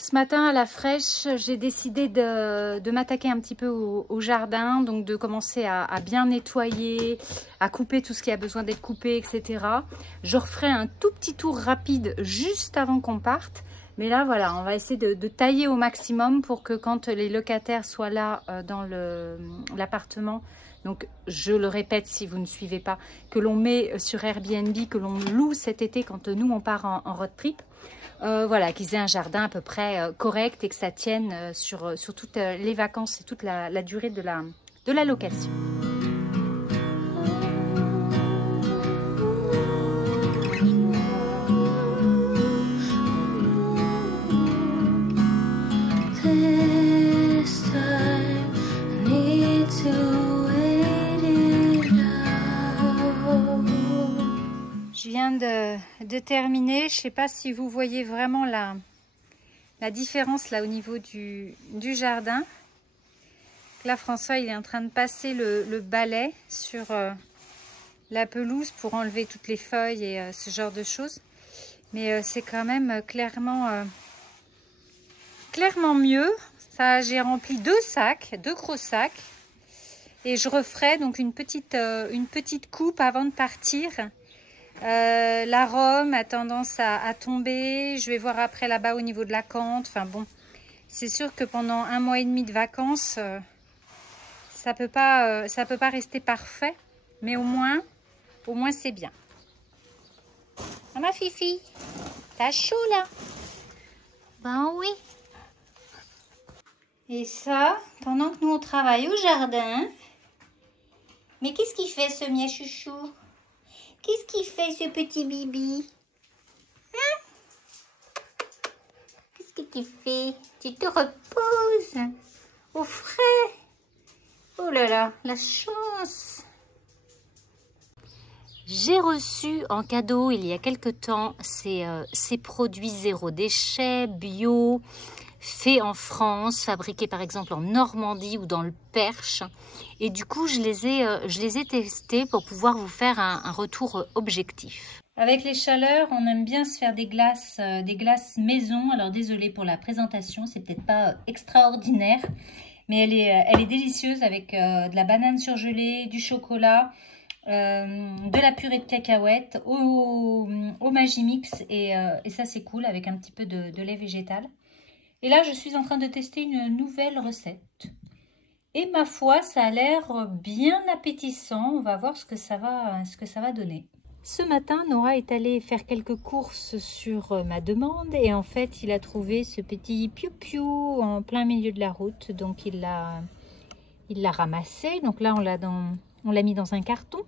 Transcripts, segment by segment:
Ce matin à la fraîche, j'ai décidé de m'attaquer un petit peu au jardin, donc de commencer à bien nettoyer, à couper tout ce qui a besoin d'être coupé, etc. Je referai un tout petit tour rapide juste avant qu'on parte. Mais là, voilà, on va essayer de tailler au maximum pour que quand les locataires soient là dans l'appartement, donc je le répète si vous ne suivez pas, que l'on met sur Airbnb, que l'on loue cet été quand nous on part en road trip. Voilà, qu'ils aient un jardin à peu près correct et que ça tienne sur toutes les vacances et toute la durée de la location. Je viens de terminer. Je ne sais pas si vous voyez vraiment la différence là au niveau du jardin. Là, François, il est en train de passer le balai sur la pelouse pour enlever toutes les feuilles et ce genre de choses. Mais c'est quand même clairement mieux. Ça, j'ai rempli deux gros sacs. Et je referai donc une petite coupe avant de partir. L'arôme a tendance à tomber. Je vais voir après là-bas au niveau de la cante. Enfin bon, c'est sûr que pendant 1 mois et demi de vacances, ça peut pas rester parfait. Mais au moins c'est bien. Ah, ma Fifi, t'as chaud là? Ben oui. Et ça, pendant que nous on travaille au jardin. Mais qu'est-ce qu'il fait ce mien chouchou? Qu'est-ce qu'il fait ce petit bibi? Hein? Qu'est-ce que tu fais? Tu te reposes au frais. Oh là là, la chance. J'ai reçu en cadeau il y a quelque temps ces produits zéro déchet, bio, faits en France, fabriqués par exemple en Normandie ou dans le Perche. Et du coup, je les ai testés pour pouvoir vous faire un retour objectif. Avec les chaleurs, on aime bien se faire des glaces maison. Alors désolée pour la présentation, c'est peut-être pas extraordinaire, mais elle est délicieuse avec de la banane surgelée, du chocolat, de la purée de cacahuètes au Magimix et ça c'est cool avec un petit peu de lait végétal. Et là, je suis en train de tester une nouvelle recette. Et ma foi, ça a l'air bien appétissant. On va voir ce que ça va donner. Ce matin, Nora est allée faire quelques courses sur ma demande. Et en fait, il a trouvé ce petit piou-piou en plein milieu de la route. Donc, il l'a ramassé. Donc là, on l'a mis dans un carton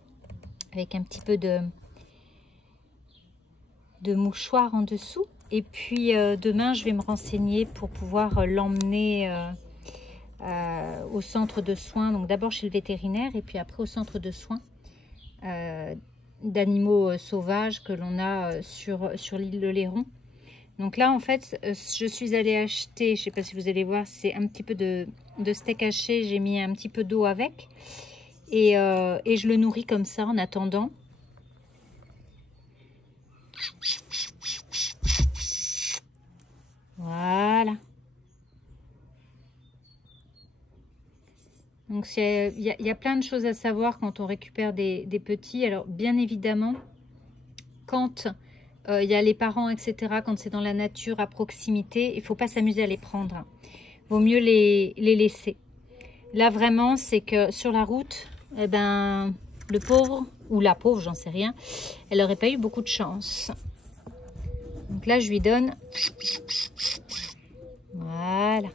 avec un petit peu de mouchoir en dessous. Et puis demain, je vais me renseigner pour pouvoir l'emmener au centre de soins. Donc d'abord chez le vétérinaire et puis après au centre de soins d'animaux sauvages que l'on a sur l'île de Léron. Donc là, en fait, je suis allée acheter, je ne sais pas si vous allez voir, c'est un petit peu de steak haché. J'ai mis un petit peu d'eau avec et je le nourris comme ça en attendant. Voilà. Donc il y a plein de choses à savoir quand on récupère des petits. Alors bien évidemment, quand il y a les parents, etc., quand c'est dans la nature à proximité, il ne faut pas s'amuser à les prendre. Vaut mieux les laisser. Là vraiment, c'est que sur la route, eh ben, le pauvre, ou la pauvre, j'en sais rien, elle n'aurait pas eu beaucoup de chance. Donc là, je lui donne. Voilà.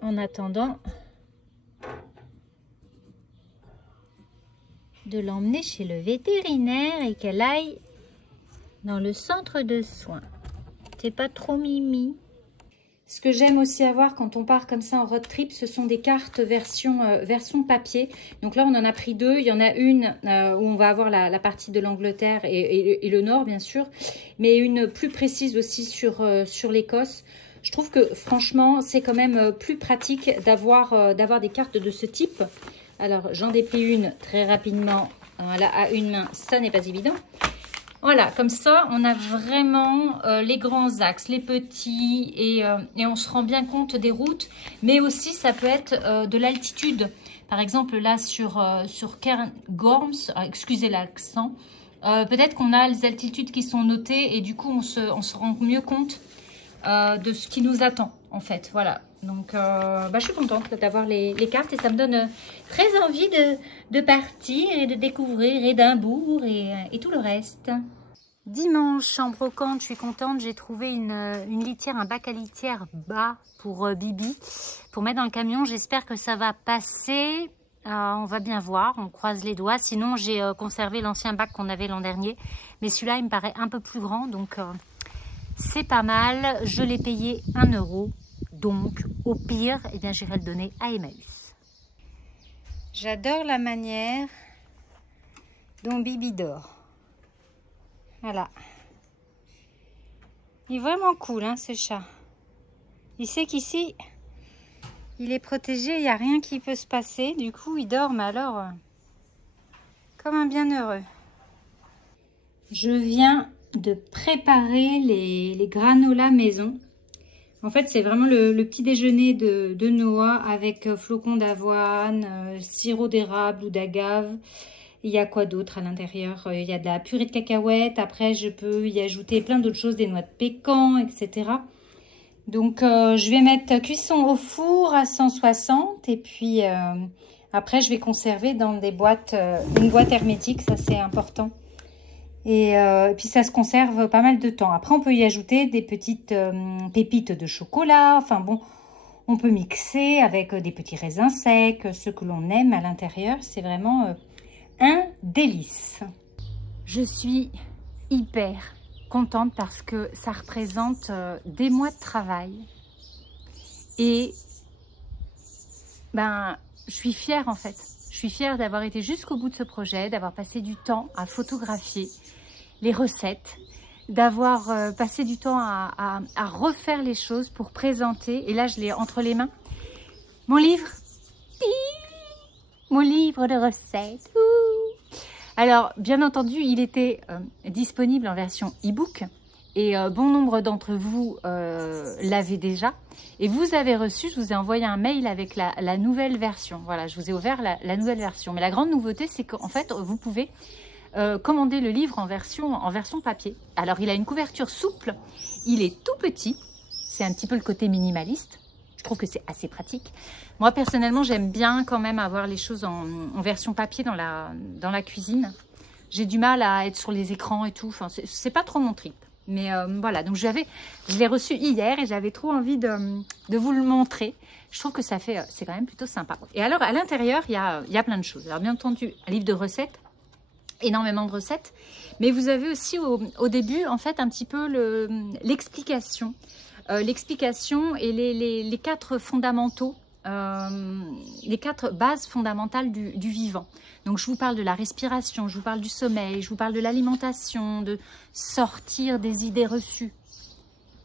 En attendant de l'emmener chez le vétérinaire et qu'elle aille dans le centre de soins. C'est pas trop mimi. Ce que j'aime aussi avoir quand on part comme ça en road trip, ce sont des cartes version papier. Donc là, on en a pris deux. Il y en a une où on va avoir la partie de l'Angleterre et le Nord, bien sûr. Mais une plus précise aussi sur l'Écosse. Je trouve que franchement, c'est quand même plus pratique d'avoir des cartes de ce type. Alors, j'en déplie une très rapidement. Là, à une main, ça n'est pas évident. Voilà, comme ça, on a vraiment les grands axes, les petits, et on se rend bien compte des routes. Mais aussi, ça peut être de l'altitude. Par exemple, là, sur Cairngorms, excusez l'accent, peut-être qu'on a les altitudes qui sont notées et du coup, on se rend mieux compte de ce qui nous attend, en fait. Voilà. Donc, je suis contente d'avoir les cartes et ça me donne très envie de partir et de découvrir Édimbourg et tout le reste. Dimanche, en brocante, je suis contente, j'ai trouvé une litière, un bac à litière bas pour Bibi, pour mettre dans le camion. J'espère que ça va passer, on va bien voir, on croise les doigts. Sinon, j'ai conservé l'ancien bac qu'on avait l'an dernier, mais celui-là, il me paraît un peu plus grand, donc c'est pas mal. Je l'ai payé 1 €. Donc, au pire, eh bien, j'irai le donner à Emmaüs. J'adore la manière dont Bibi dort. Voilà. Il est vraiment cool, hein, ce chat. Il sait qu'ici, il est protégé, il n'y a rien qui peut se passer. Du coup, il dort, mais alors, comme un bienheureux. Je viens de préparer les granolas maison. En fait, c'est vraiment le petit déjeuner de Noah avec flocons d'avoine, sirop d'érable ou d'agave. Il y a quoi d'autre à l'intérieur? Il y a de la purée de cacahuètes. Après, je peux y ajouter plein d'autres choses, des noix de pécan, etc. Donc, je vais mettre cuisson au four à 160. Et puis, après, je vais conserver dans des boîtes, une boîte hermétique. Ça, c'est important. Et puis ça se conserve pas mal de temps. Après, on peut y ajouter des petites pépites de chocolat. Enfin bon, on peut mixer avec des petits raisins secs, ce que l'on aime à l'intérieur. C'est vraiment un délice. Je suis hyper contente parce que ça représente des mois de travail. Et ben, je suis fière en fait. Je suis fière d'avoir été jusqu'au bout de ce projet, d'avoir passé du temps à photographier les recettes, d'avoir passé du temps à refaire les choses pour présenter. Et là, je l'ai entre les mains. Mon livre, mon livre de recettes. Alors, bien entendu, il était disponible en version e-book. Et bon nombre d'entre vous l'avaient déjà. Et vous avez reçu, je vous ai envoyé un mail avec la nouvelle version. Voilà, je vous ai ouvert la nouvelle version. Mais la grande nouveauté, c'est qu'en fait, vous pouvez commander le livre en version papier. Alors, il a une couverture souple. Il est tout petit. C'est un petit peu le côté minimaliste. Je trouve que c'est assez pratique. Moi, personnellement, j'aime bien quand même avoir les choses en version papier dans la cuisine. J'ai du mal à être sur les écrans et tout. Enfin, c'est pas trop mon trip. Mais voilà, donc je l'ai reçu hier et j'avais trop envie de vous le montrer. Je trouve que c'est quand même plutôt sympa. Et alors, à l'intérieur, il y a plein de choses. Alors, bien entendu, un livre de recettes, énormément de recettes. Mais vous avez aussi au début, en fait, un petit peu l'explication. L'explication et les 4 fondamentaux. Les 4 bases fondamentales du vivant. Donc, je vous parle de la respiration, je vous parle du sommeil, je vous parle de l'alimentation, de sortir des idées reçues.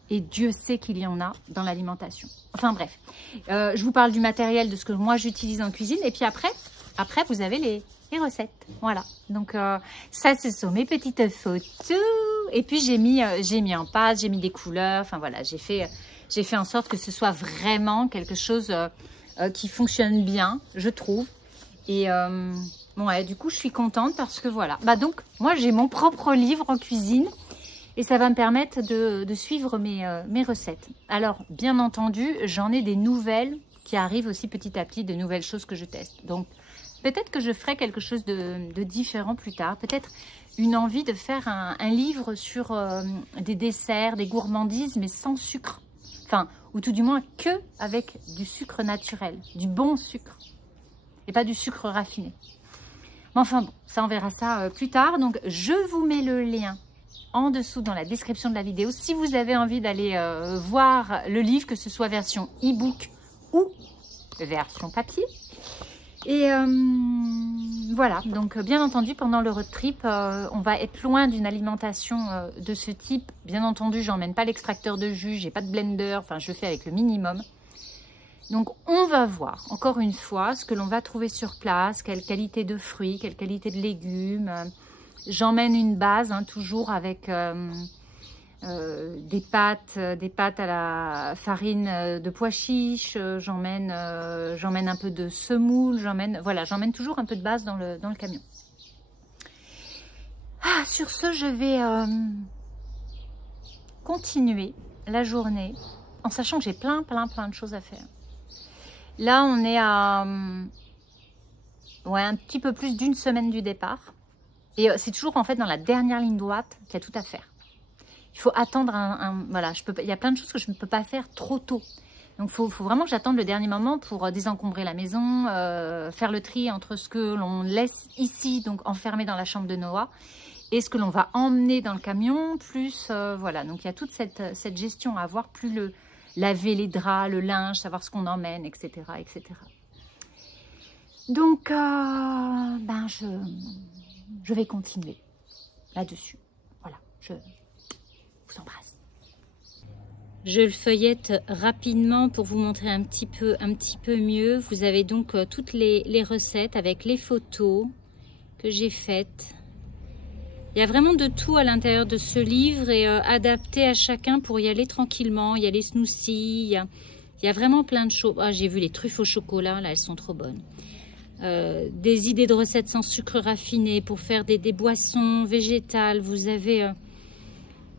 Et Dieu sait qu'il y en a dans l'alimentation. Enfin bref, je vous parle du matériel, de ce que moi j'utilise en cuisine. Et puis après vous avez les recettes. Voilà. Donc, ça, ce sont mes petites photos. Et puis, j'ai mis en page, j'ai mis des couleurs. Enfin voilà, j'ai fait en sorte que ce soit vraiment quelque chose qui fonctionne bien, je trouve. Et bon, ouais, du coup, je suis contente parce que voilà. Bah donc, moi, j'ai mon propre livre en cuisine et ça va me permettre de suivre mes recettes. Alors, bien entendu, j'en ai des nouvelles qui arrivent aussi petit à petit, de nouvelles choses que je teste. Donc, peut-être que je ferai quelque chose de différent plus tard. Peut-être une envie de faire un livre sur des desserts, des gourmandises, mais sans sucre. Enfin, ou tout du moins que avec du sucre naturel, du bon sucre. Et pas du sucre raffiné. Mais enfin bon, ça on verra ça plus tard. Donc je vous mets le lien en dessous dans la description de la vidéo. Si vous avez envie d'aller voir le livre, que ce soit version e-book ou version papier. Et voilà, donc bien entendu, pendant le road trip, on va être loin d'une alimentation de ce type. Bien entendu, j'emmène pas l'extracteur de jus, j'ai pas de blender, enfin je fais avec le minimum. Donc on va voir, encore une fois, ce que l'on va trouver sur place, quelle qualité de fruits, quelle qualité de légumes, J'emmène une base, hein, toujours avec des pâtes à la farine de pois chiches. J'emmène un peu de semoule. J'emmène toujours un peu de base dans le camion. Ah, sur ce, je vais continuer la journée en sachant que j'ai plein de choses à faire. Là, on est à un petit peu plus d'une semaine du départ. Et c'est toujours en fait dans la dernière ligne droite qu'il y a tout à faire. Il faut attendre voilà, il y a plein de choses que je ne peux pas faire trop tôt. Donc, il faut vraiment que j'attende le dernier moment pour désencombrer la maison, faire le tri entre ce que l'on laisse ici, donc enfermé dans la chambre de Noah, et ce que l'on va emmener dans le camion, plus, voilà. Donc, il y a toute cette gestion à avoir, plus laver les draps, le linge, savoir ce qu'on emmène, etc., etc. Donc, je vais continuer là-dessus. Voilà, je vous embrasse. Je le feuillette rapidement pour vous montrer un petit peu mieux. Vous avez donc toutes les recettes avec les photos que j'ai faites. Il y a vraiment de tout à l'intérieur de ce livre et adapté à chacun pour y aller tranquillement. Il y a les smoothies, il y a vraiment plein de choses. Ah, j'ai vu les truffes au chocolat, là, elles sont trop bonnes. Des idées de recettes sans sucre raffiné pour faire des boissons végétales. Vous avez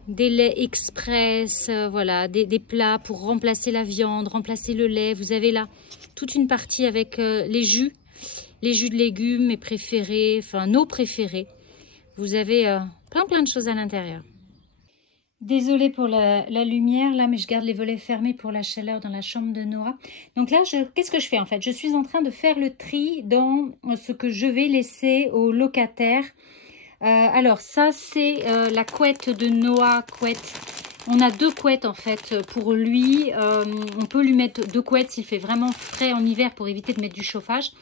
des laits express, voilà, des plats pour remplacer la viande, remplacer le lait. Vous avez là toute une partie avec les jus de légumes, mes préférés, enfin nos préférés. Vous avez plein de choses à l'intérieur. Désolée pour la lumière là, mais je garde les volets fermés pour la chaleur dans la chambre de Noah. Donc là, qu'est-ce que je fais en fait? Je suis en train de faire le tri dans ce que je vais laisser aux locataires. Alors ça, c'est la couette de Noah, couette. On a 2 couettes en fait pour lui. On peut lui mettre 2 couettes s'il fait vraiment frais en hiver pour éviter de mettre du chauffage.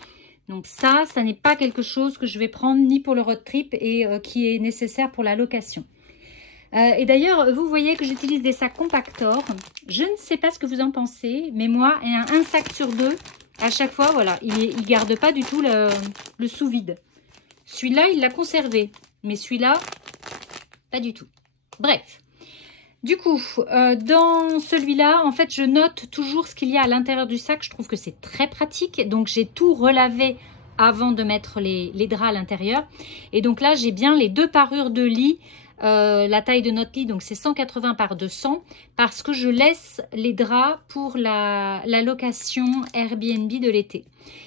Donc ça n'est pas quelque chose que je vais prendre ni pour le road trip et qui est nécessaire pour la location. Et d'ailleurs, vous voyez que j'utilise des sacs compactors. Je ne sais pas ce que vous en pensez, mais moi, un sac sur 2, à chaque fois, voilà, il ne garde pas du tout le sous-vide. Celui-là, il l'a conservé, mais celui-là, pas du tout. Bref. Du coup, dans celui-là, en fait, je note toujours ce qu'il y a à l'intérieur du sac. Je trouve que c'est très pratique. Donc, j'ai tout relavé avant de mettre les draps à l'intérieur. Et donc là, j'ai bien les 2 parures de lit. La taille de notre lit, donc c'est 180 par 200. Parce que je laisse les draps pour la location Airbnb de l'été.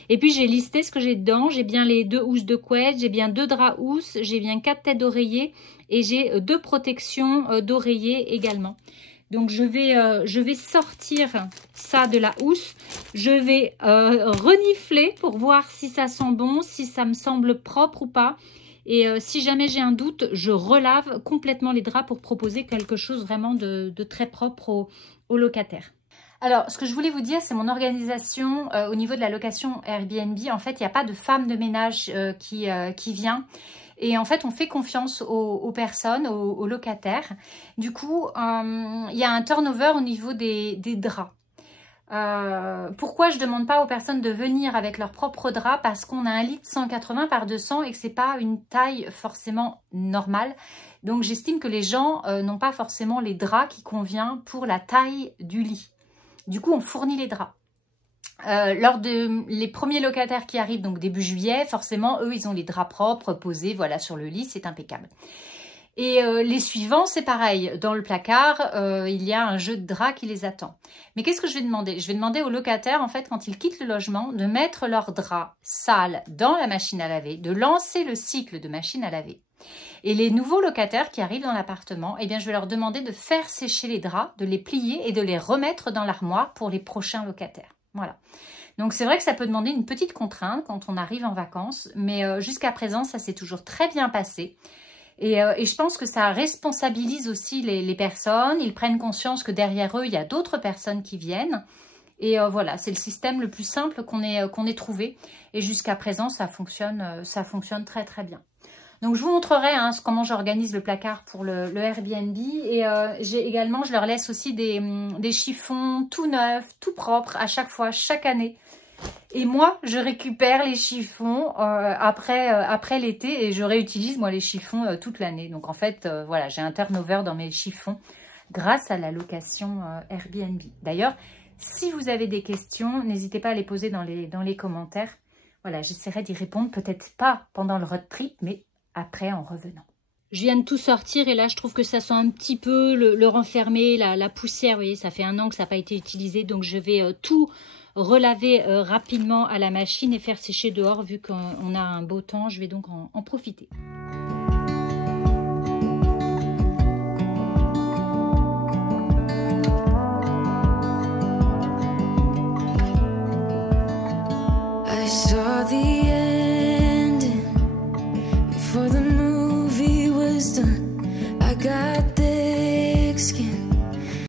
Et puis, j'ai listé ce que j'ai dedans. J'ai bien les 2 housses de couette. J'ai bien 2 draps housses. J'ai bien 4 têtes d'oreiller. Et j'ai 2 protections d'oreiller également. Donc, je vais sortir ça de la housse. Je vais renifler pour voir si ça sent bon, si ça me semble propre ou pas. Et si jamais j'ai un doute, je relave complètement les draps pour proposer quelque chose vraiment de très propre aux locataires. Alors, ce que je voulais vous dire, c'est mon organisation au niveau de la location Airbnb. En fait, il n'y a pas de femme de ménage qui vient. Et en fait, on fait confiance aux personnes, aux locataires. Du coup, il y a un turnover au niveau des draps. Pourquoi je ne demande pas aux personnes de venir avec leur propre drap? Parce qu'on a un lit de 180 par 200 et que ce n'est pas une taille forcément normale. Donc, j'estime que les gens n'ont pas forcément les draps qui conviennent pour la taille du lit. Du coup, on fournit les draps. Lors les premiers locataires qui arrivent, donc début juillet, forcément, eux, ils ont les draps propres posés, voilà, sur le lit, c'est impeccable. Et les suivants, c'est pareil. Dans le placard, il y a un jeu de draps qui les attend. Mais qu'est-ce que je vais demander? Je vais demander aux locataires, en fait, quand ils quittent le logement, de mettre leurs draps sales dans la machine à laver, de lancer le cycle de machine à laver. Et les nouveaux locataires qui arrivent dans l'appartement, eh bien, je vais leur demander de faire sécher les draps, de les plier et de les remettre dans l'armoire pour les prochains locataires. Voilà. Donc, c'est vrai que ça peut demander une petite contrainte quand on arrive en vacances, mais jusqu'à présent, ça s'est toujours très bien passé. Et je pense que ça responsabilise aussi les personnes. Ils prennent conscience que derrière eux, il y a d'autres personnes qui viennent. Et voilà, c'est le système le plus simple qu'on ait trouvé. Et jusqu'à présent, ça fonctionne très très bien. Donc, je vous montrerai comment j'organise le placard pour le Airbnb. Et je leur laisse aussi des chiffons tout neufs, tout propres à chaque fois, chaque année. Et moi, je récupère les chiffons après l'été et je réutilise moi les chiffons toute l'année. Donc en fait, voilà, j'ai un turnover dans mes chiffons grâce à la location Airbnb. D'ailleurs, si vous avez des questions, n'hésitez pas à les poser dans les commentaires. Voilà, j'essaierai d'y répondre, peut-être pas pendant le road trip, mais après en revenant. Je viens de tout sortir et là, je trouve que ça sent un petit peu le renfermé, la poussière. Vous voyez, ça fait 1 an que ça n'a pas été utilisé. Donc, je vais tout relaver rapidement à la machine et faire sécher dehors vu qu'on a un beau temps. Je vais donc en profiter. I saw the